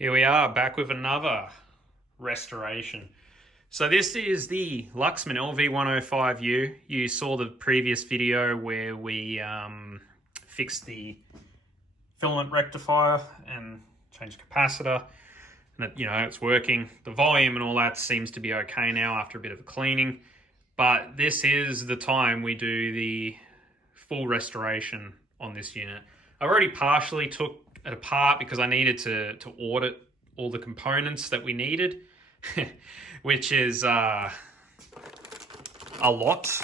Here we are back with another restoration. So this is the Luxman LV-105u. You saw the previous video where we fixed the filament rectifier and changed the capacitor. And it's working. The volume and all that seems to be okay now after a bit of a cleaning. But this is the time we do the full restoration on this unit. I already partially took it apart because I needed to audit all the components that we needed, which is a lot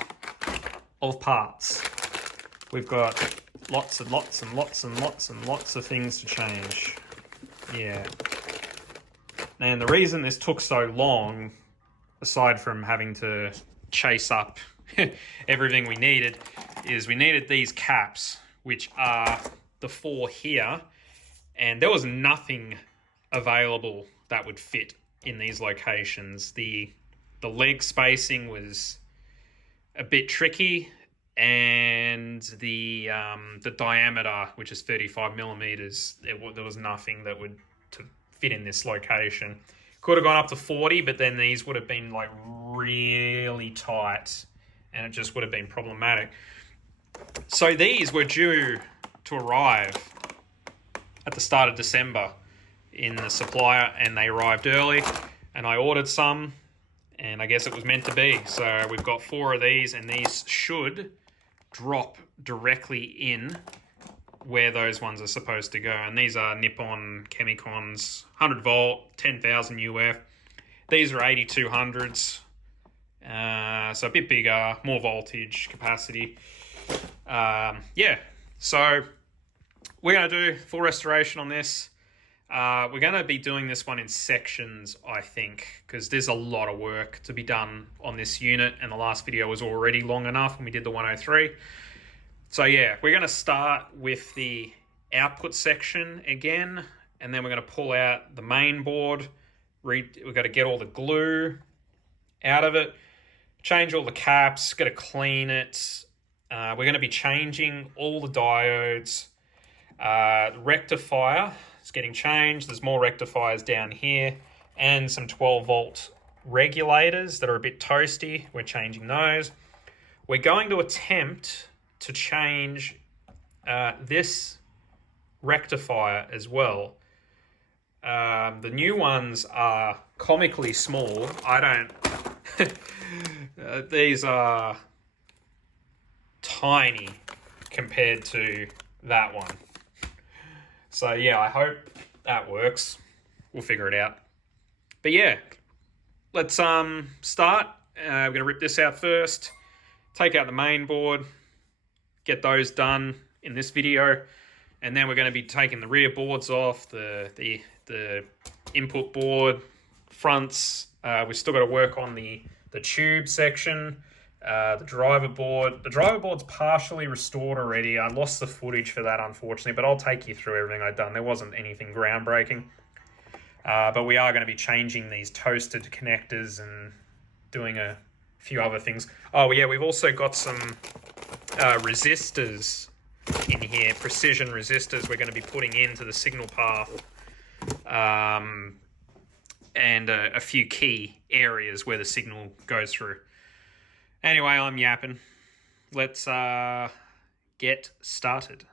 of parts. We've got lots and lots and lots and lots and lots of things to change. Yeah. And the reason this took so long, aside from having to chase up everything we needed, is we needed these caps, which are the four here, and there was nothing available that would fit in these locations. The leg spacing was a bit tricky, and the diameter, which is 35 millimeters, there was nothing that would to fit in this location. Could have gone up to 40, but then these would have been like really tight, and it just would have been problematic. So these were due to arrive at the start of December in the supplier, and they arrived early, and I ordered some, and I guess it was meant to be. So we've got 4 of these, and these should drop directly in where those ones are supposed to go. And these are Nippon Chemicons, 100 volt, 10,000 UF. These are 8200s, so a bit bigger, more voltage capacity. Yeah, so we're going to do full restoration on this. We're going to be doing this one in sections, I think, because there's a lot of work to be done on this unit, and the last video was already long enough when we did the 103. So yeah, we're going to start with the output section again, and then we're going to pull out the main board. We've got to get all the glue out of it, change all the caps, got to clean it. We're going to be changing all the diodes. The rectifier is getting changed. There's more rectifiers down here, and some 12 volt regulators that are a bit toasty. We're changing those. We're going to attempt to change this rectifier as well. The new ones are comically small. These are tiny compared to that one. So yeah, I hope that works. We'll figure it out. But yeah, let's start. We're gonna rip this out first, take out the main board, get those done in this video, and then we're going to be taking the rear boards off, the input board, fronts. We've still got to work on the tube section, the driver board. The driver board's partially restored already. I lost the footage for that, unfortunately, but I'll take you through everything I've done. There wasn't anything groundbreaking. But we are going to be changing these toasted connectors and doing a few other things. Oh yeah, we've also got some resistors in here, precision resistors we're going to be putting into the signal path, and a few key areas where the signal goes through. Anyway, I'm yapping. Let's get started.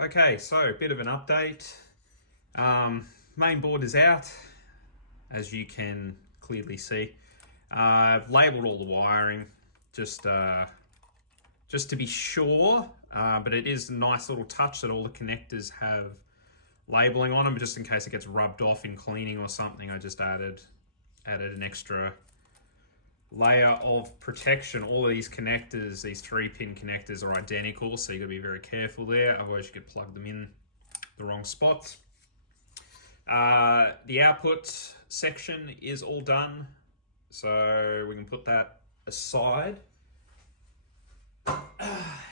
Okay, so a bit of an update. Main board is out, as you can clearly see. I've labelled all the wiring, just to be sure, but it is a nice little touch that all the connectors have labelling on them, just in case it gets rubbed off in cleaning or something. I just added an extra layer of protection. All of these connectors, these 3-pin connectors, are identical, so you've got to be very careful there, otherwise you could plug them in the wrong spots. The output section is all done, so we can put that aside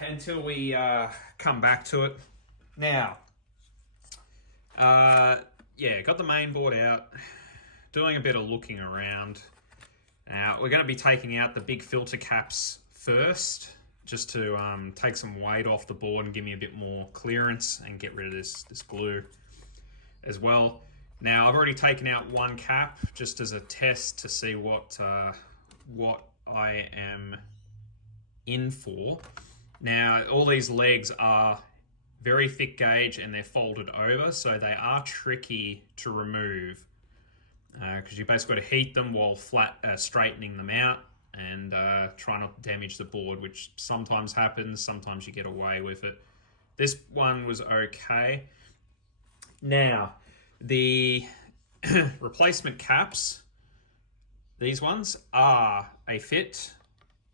until we come back to it. Now, yeah, got the main board out, doing a bit of looking around. Now, we're going to be taking out the big filter caps first, just to take some weight off the board and give me a bit more clearance and get rid of this glue as well. Now, I've already taken out one cap just as a test to see what I am in for. Now, all these legs are very thick gauge and they're folded over, so they are tricky to remove because you basically got to heat them while straightening them out and try not to damage the board, which sometimes happens, sometimes you get away with it. This one was okay. Now, the replacement caps, these ones are a fit,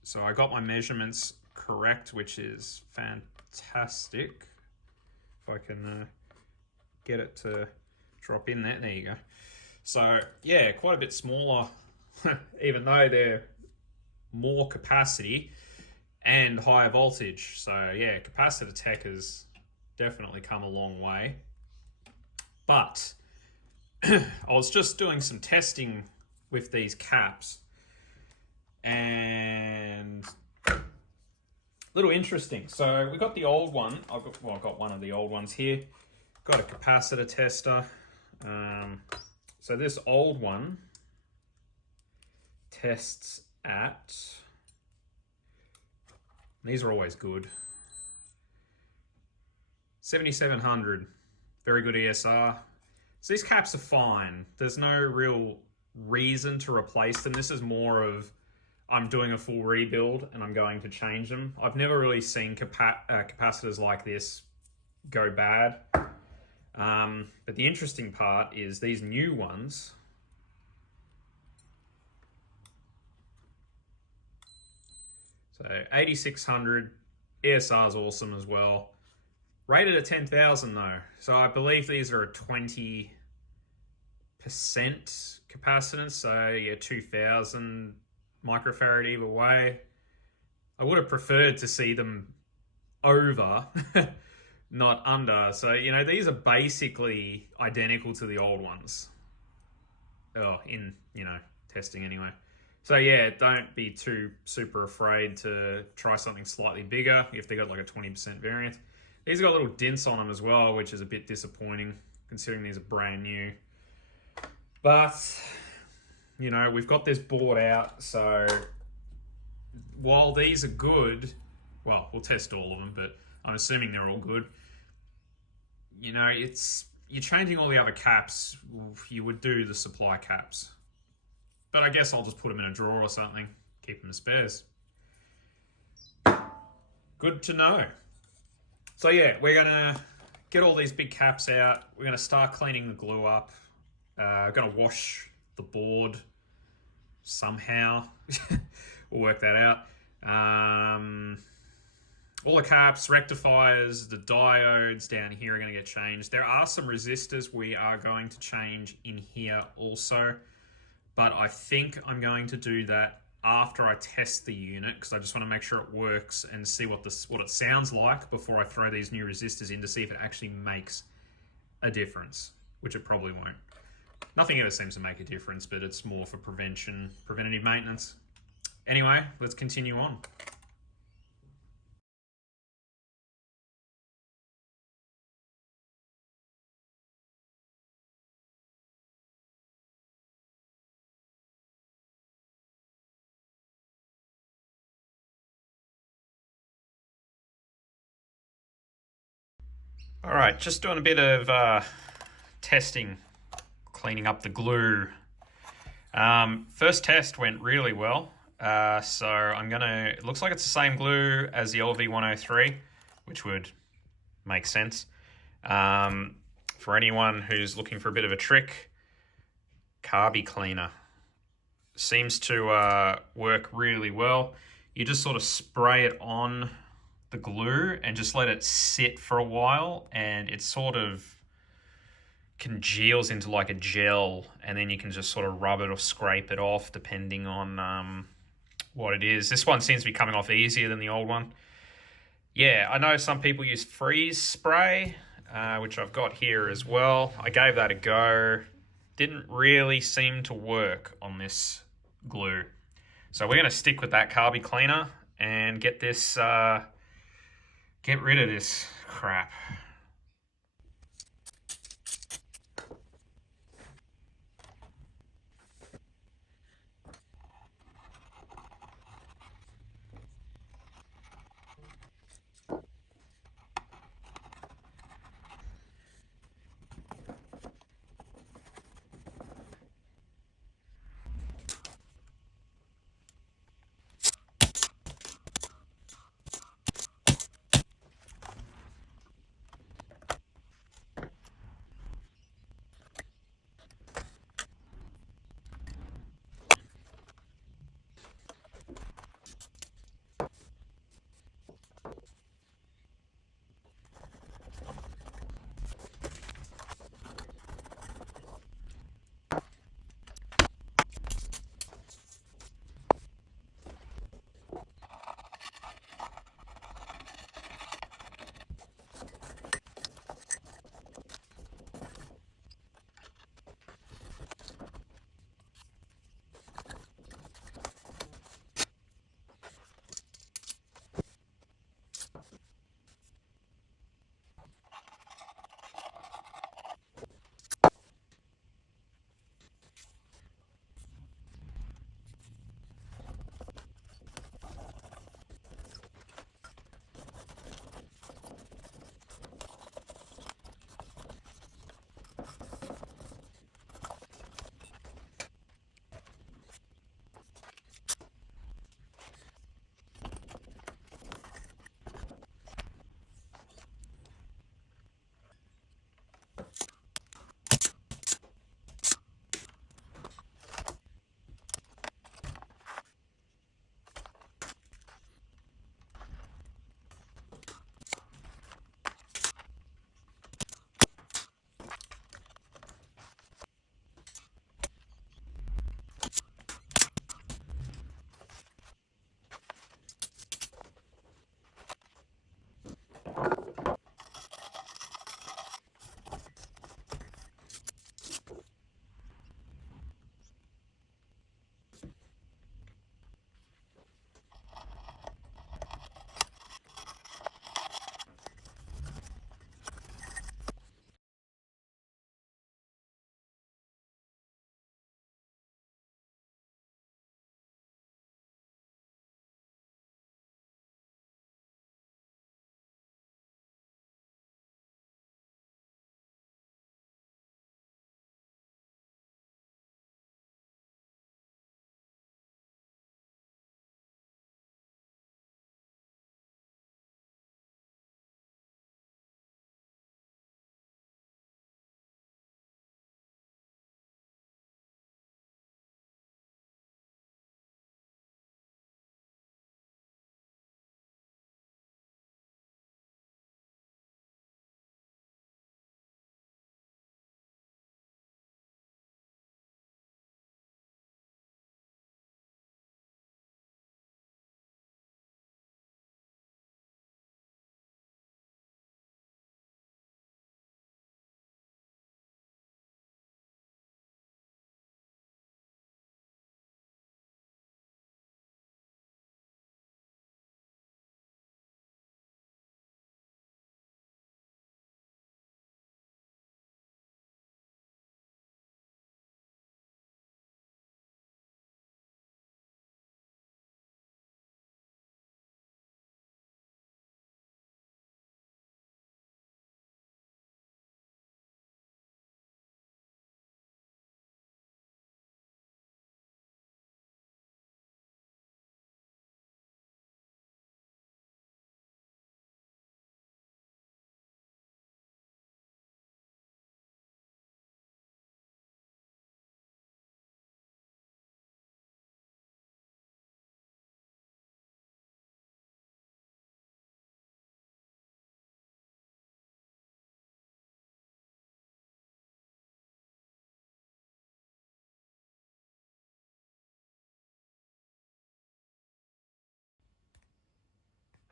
so I got my measurements correct, which is fantastic. If I can get it to drop in there. There you go. So yeah, quite a bit smaller, even though they're more capacity and higher voltage. So yeah, capacitor tech has definitely come a long way. But I was just doing some testing with these caps, and a little interesting. So we got the old one. I've got one of the old ones here. Got a capacitor tester. So this old one tests at, these are always good, 7700, very good ESR. So these caps are fine. There's no real reason to replace them. This is more of, I'm doing a full rebuild and I'm going to change them. I've never really seen capacitors like this go bad. But the interesting part is these new ones. So 8600, ESR is awesome as well. Rated at 10,000 though. So I believe these are a 20% capacitance. So yeah, 2000 microfarad either way. I would have preferred to see them over, not under. So, you know, these are basically identical to the old ones. Oh, in, you know, testing anyway. So yeah, don't be too super afraid to try something slightly bigger if they got like a 20% variance. These have got little dents on them as well, which is a bit disappointing considering these are brand new. But, you know, we've got this board out, so while these are good, well, we'll test all of them, but I'm assuming they're all good. You know, you're changing all the other caps, you would do the supply caps. But I guess I'll just put them in a drawer or something, keep them as spares. Good to know. So yeah, we're gonna get all these big caps out. We're gonna start cleaning the glue up. We're gonna wash the board somehow. We'll work that out. All the caps, rectifiers, the diodes down here are going to get changed. There are some resistors we are going to change in here also, but I think I'm going to do that after I test the unit, because I just want to make sure it works and see what it sounds like before I throw these new resistors in to see if it actually makes a difference, which it probably won't. Nothing ever seems to make a difference, but it's more for preventative maintenance. Anyway, let's continue on. All right, just doing a bit of testing, cleaning up the glue. First test went really well. So it looks like it's the same glue as the LV-103, which would make sense. For anyone who's looking for a bit of a trick, carby cleaner seems to work really well. You just sort of spray it on the glue and just let it sit for a while, and it sort of congeals into like a gel, and then you can just sort of rub it or scrape it off depending on what it is. This one seems to be coming off easier than the old one. Yeah, I know some people use freeze spray, which I've got here as well. I gave that a go. Didn't really seem to work on this glue. So we're going to stick with that carby cleaner and get this, get rid of this crap.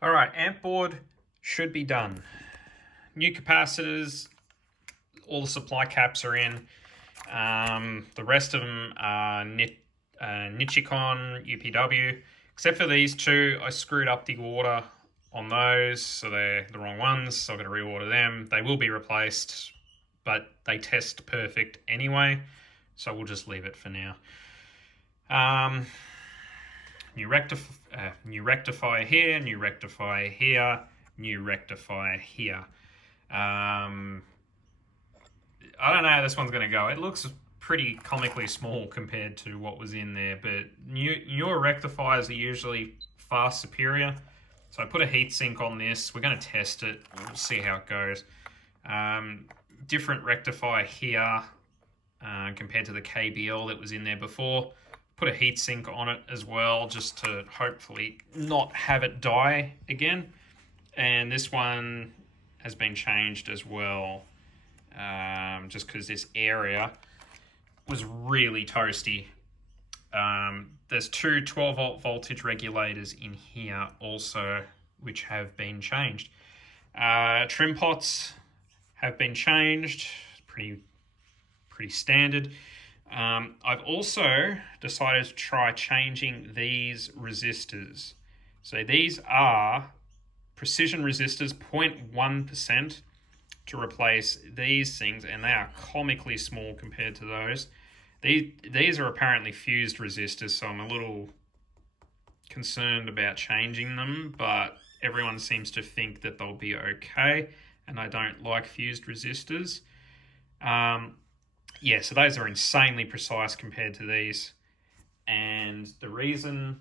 All right, amp board should be done. New capacitors, all the supply caps are in. The rest of them are Nichicon UPW. Except for these two, I screwed up the order on those, so they're the wrong ones, so I've got to reorder them. They will be replaced, but they test perfect anyway, so we'll just leave it for now. New rectifier here, new rectifier here, new rectifier here. I don't know how this one's going to go. It looks pretty comically small compared to what was in there, but newer rectifiers are usually far superior. So I put a heatsink on this. We're going to test it. We'll see how it goes. Different rectifier here compared to the KBL that was in there before. Put a heatsink on it as well, just to hopefully not have it die again. And this one has been changed as well, just because this area was really toasty. There's two 12-volt voltage regulators in here also, which have been changed. Trim pots have been changed, pretty standard. I've also decided to try changing these resistors. So these are precision resistors, 0.1%, to replace these things, and they are comically small compared to those. These are apparently fused resistors, so I'm a little concerned about changing them, but everyone seems to think that they'll be okay, and I don't like fused resistors. Yeah, so those are insanely precise compared to these, and the reason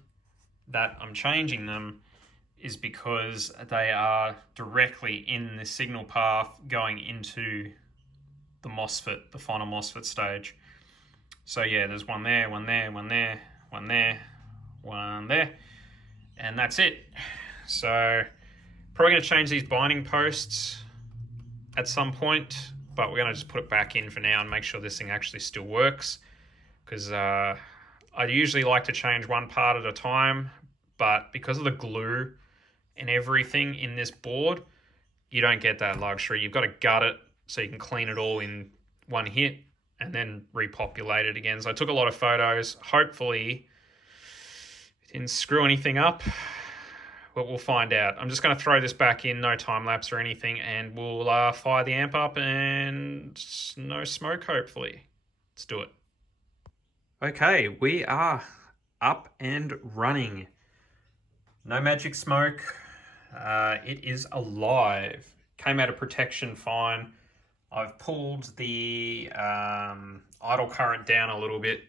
that I'm changing them is because they are directly in the signal path going into the MOSFET, the final MOSFET stage. So yeah, there's one there, one there, one there, one there, one there, and that's it. So probably going to change these binding posts at some point, but we're going to just put it back in for now and make sure this thing actually still works, because I usually like to change one part at a time, but because of the glue and everything in this board, you don't get that luxury. You've got to gut it so you can clean it all in one hit and then repopulate it again. So I took a lot of photos. Hopefully it didn't screw anything up, but we'll find out. I'm just going to throw this back in, no time lapse or anything, and we'll fire the amp up and no smoke, hopefully. Let's do it. Okay, we are up and running. No magic smoke. It is alive. Came out of protection fine. I've pulled the idle current down a little bit,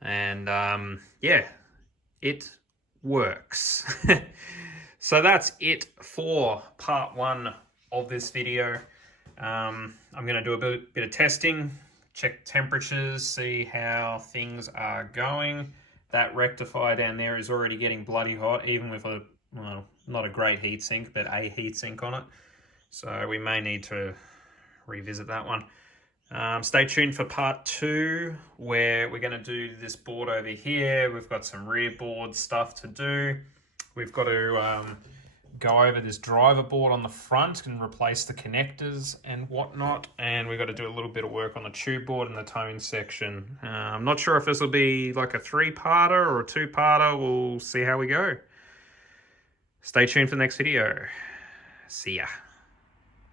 and yeah, it works. So that's it for part one of this video. I'm going to do a bit of testing, check temperatures, see how things are going. That rectifier down there is already getting bloody hot, even with a, well, not a great heatsink, but a heatsink on it. So we may need to revisit that one. Stay tuned for part two, where we're going to do this board over here. We've got some rear board stuff to do. We've got to go over this driver board on the front and replace the connectors and whatnot. And we've got to do a little bit of work on the tube board and the tone section. I'm not sure if this will be like a 3-parter or a 2-parter. We'll see how we go. Stay tuned for the next video. See ya.